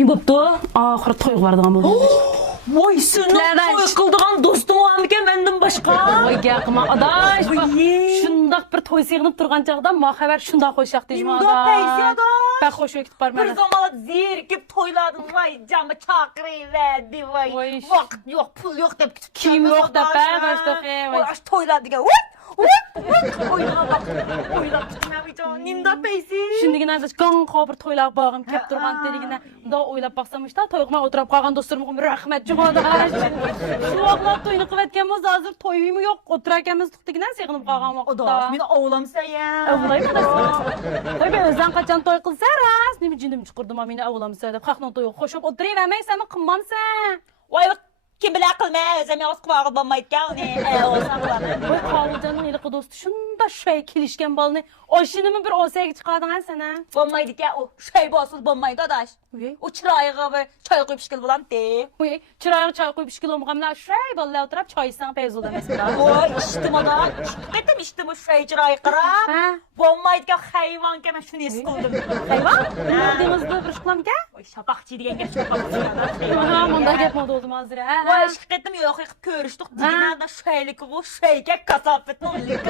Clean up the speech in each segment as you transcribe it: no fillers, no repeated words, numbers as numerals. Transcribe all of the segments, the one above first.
Ne boptu? Ahir toy vardygan boldy. Vay senin toy kıldığın dostum var mıken benden başka? Vay gaqma adaş. Vay. Şundaq bir toy sigynıp turgan çagda ma haber şunda hoşaq dejim adaş. Şunda peysi adaş. Ben hoş öküp barman. Bir zaman zirkip toyladın vay camı çakırıverdi vay. Vay. Vakt yok pul yok dep. Kim yok da ben başta Vay aş toyladı gel. Oylap tutmamayacağım. Nimda peysi. Şimdigine adaş gan bir toylaq bağım kep turgan deligine da oylap baxsamış da toyğuma oturup qalğan dostlarım rahmet çok adaş. Şu vaqtlar toyunu qıvetken boz hazır toyumu yok oturakamiz tuqdigine sigynıp qalğan O da vaqtda. meni avlamsa ya. Avlayım da. Toy ben özden kaçan toy qılsa ras. Nimi jinim çıqırdım meni avlamsa dep. Qaqnan toy xoşop oturuvermeysen qımmamsan. Vay kim bilə qılma özüm yox qıvağı bombaydı gel ne. Olsan qılanı. Vay Qavulcanın iliqi dostu şunda şöy kilişken balını. O şinimi bir osaya çıqardın sana. Bombaydı gel o şey basıl bombaydı adaş. Uy. O çırayığı ve çay koyup şikil bulan de. Uy, çırağı çay koyup işkil olmağımla şöy ballı oturup çay içsen peyzul demesi. Vay içtim adaş. Çıktım içtim o şey çırayığı qıra. Ha? Bombaydı gel hayvan ki ben şunu eskuldım. Hayvan? Gördüğümüzde bir şıklam ki? Vay şapaqçı diyen gel şapaqçı. Ha, manda gepmedi oldum hazır. Vay şirketim yok yıkıp görüştük. Digine de şeylik bu şeyke kasafet olacak.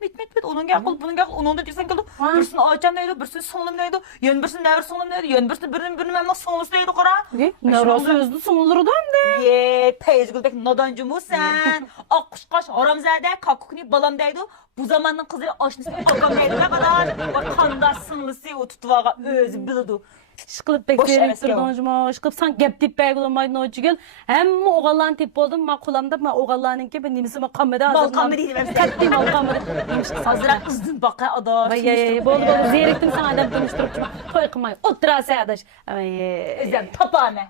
Mit. Onun gel kıl bunun gel onun da diysen kıldı. Birisini açam neydi birisini sonum neydi. Yön birisini nevr sonum neydi. Yön birisini birinin memnun sonusu neydi kara. Ne rası özlü sunulurdu hem de. Ye peyzgüldek nadancı mı sen? Akkuşkaş haramzade kakukni balam deydi. Bu zamanın kızı aşnısı akam neydi ne kadar. Bak kanda sınlısı o tutvağa özü bildi. Şıqılıp bek Boş verip emes gel. durdunjma. Şıqılıp san gep dip bek olamaydı noçugel. Hem oğallan tip oldum ma kulamda ma oğallanınki ben nimisi ma kameda hazır. Balkamı deydi ben size. Kattim balkamı. Hazıra kızdın baka adaş. Vay bol bol zeyrektim sana adam tanıştırıp çıkma. Toy qılmay. Oturasa adaş. Vay. Özlem tapane.